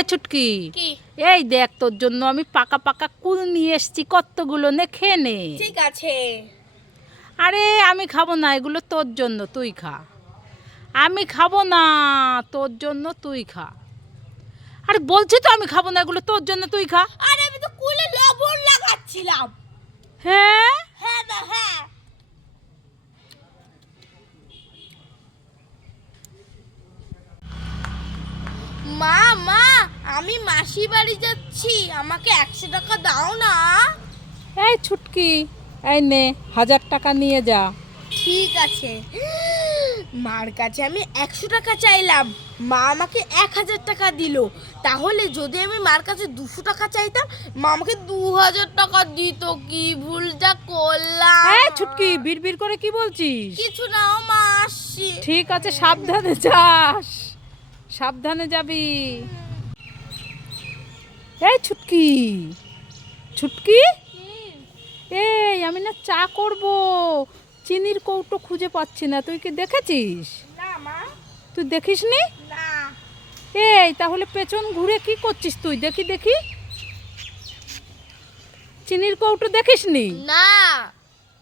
এই ছুটকি, এই দেখ তোর জন্য আমি পাকা পাকা কুল নিয়ে এসেছি কতগুলো, নে খেয়ে নে। ঠিক আছে। আরে আমি খাবো না, এগুলো তোর জন্য, তুই খা। আমি খাবো না, তোর জন্য তুই খা। আরে বলছি তো আমি খাবো না, এগুলো তোর জন্য তুই খা। আরে আমি তো কুলে লবণ লাগাচ্ছিলাম। হ্যাঁ হ্যাঁ না হ্যাঁ। মা মা, আমি মাসি বাড়ি যাচ্ছি, আমাকে 100 টাকা দাও না। এই ছুটকি, এই নে 1000 টাকা নিয়ে যা। ঠিক আছে। মার কাছে আমি 100 টাকা চাইলাম, মা আমাকে 1000 টাকা দিল। তাহলে যদি আমি মার কাছে 200 টাকা চাইতাম, মা আমাকে 2000 টাকা দিত। কি ভুলটা করলাম। এই ছুটকি, বিড়বিড় করে কি বলছিস? কিছু না, ও মা আসছি। ঠিক আছে, সাবধানে যাস, সাবধানে যাবি। এই ছুটকি, ছুটকি, এই আমি না চা করব, চিনির কৌটো খুঁজে পাচ্ছি না, তুই কি দেখেছিস? না মা। তুই দেখিসনি? না। এই তাহলে পেছন ঘুরে কি করছিস তুই? দেখি দেখি, চিনির কৌটো দেখিসনি? না,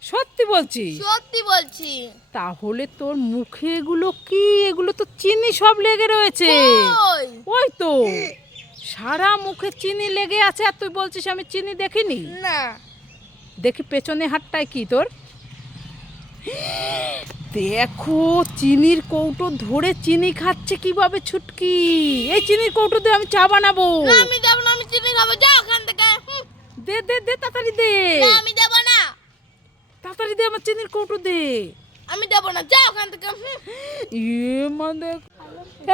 সত্যি বলছিস? সত্যি বলছি। তাহলে তোর মুখে এগুলো কি? এগুলো তো চিনি সব লেগে রয়েছে। ওই ওই তো সারা মুখে চিনি লেগে আছে, আর তুই বলছিস আমি চিনি দেখিনি। না। দেখি পেছনে হাতটায় কি তোর। দেখো চিনির কৌটো ধরে চিনি খাচ্ছে কিভাবে ছুটকি। এই চিনির কৌটো দিয়ে আমি চা বানাবো। না আমি যাব না, আমি চিনি খাবো, যাও ওখান থেকে। দে দে দে, তাড়াতাড়ি দে, না আমি যাব না। তাড়াতাড়ি দে, আমার চিনির কৌটো দে। আমি যাব না, যাও ওখান থেকে। ইয়ে মা দেখ।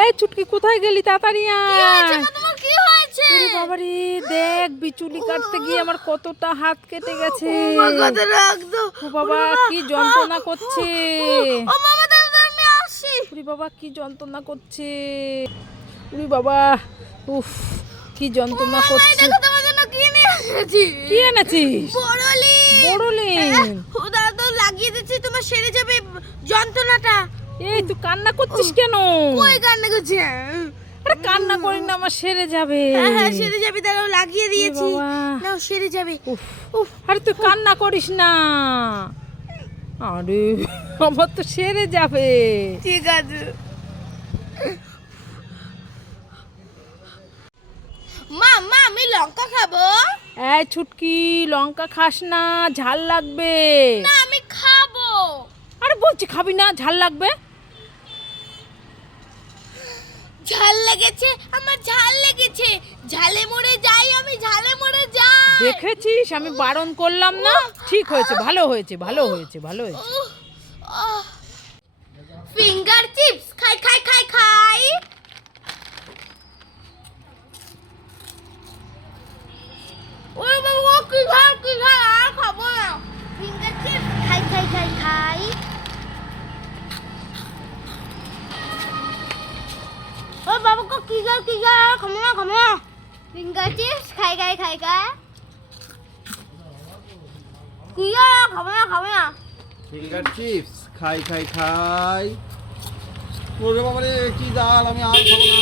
এই ছুটকি কোথায় গেলি? তাড়াতাড়ি কি হয়েছে আয়। মা, তোমার কি হয়েছে? ওরে বাবারে, দেখ বিচুলি কাটতে গিয়ে আমার কতটা হাত কেটে গেছে। মা কথা রাখ দাও। ও বাবা কি যন্ত্রণা করছে। ও মামা দাদা, আমি আসছি। ওরে বাবা কি যন্ত্রণা করছে। ওরে বাবা, উফ কি যন্ত্রণা করছে। দেখো তোমার জন্য কি নিয়ে এসেছি। কি এনেছিস? বড়লিন। বড়লিন? দাদা তো লাগিয়ে দিচ্ছি, তোমার সেরে যাবে যন্ত্রণাটা। এই তুই কান্না করছিস কেন? কই কান্না করছে? আরে কান্না করি না, আমার সেরে যাবে। হ্যাঁ হ্যাঁ সেরে যাবে, দাঁড়াও লাগিয়ে দিয়েছি। বাবা। নাও সেরে যাবে। উফ উফ, আরে তুই কান্না করিস না। আরে আমার তো সেরে যাবে। ঠিক আছে। মা মা, আমি লঙ্কা খাবো। এই ছুটকি, লঙ্কা খাস না, ঝাল লাগবে। না আমি খাবো। আরে বলছি খাবি না, ঝাল লাগবে। ঝাল লেগেছে, আমার ঝাল লেগেছে। ঝালে মরে যাই, আমি ঝালে মরে যাই। দেখেছিস আমি বারণ করলাম না? ঠিক হয়েছে, ভালো হয়েছে, ভালো হয়েছে, ভালো হয়েছে। ফিঙ্গার চিপস খাই খাই খাই খাই। ওরে বাবা, কি ঝাল কি ঝাল, আর খাবো না। ফিঙ্গার চিপস খাই খাই খাই খাই। ও বাবা কো কি ঝাল কি ঝাল, আর খাবো না খাবো না। ফিঙ্গার চিপস খাই খাই খাই খাই। কি ঝাল, আর খাবো না খাবো না। ফিঙ্গার চিপস খাই খাই খাই। ওরে বাবা রে কি জাল, আমি আর খাবো না।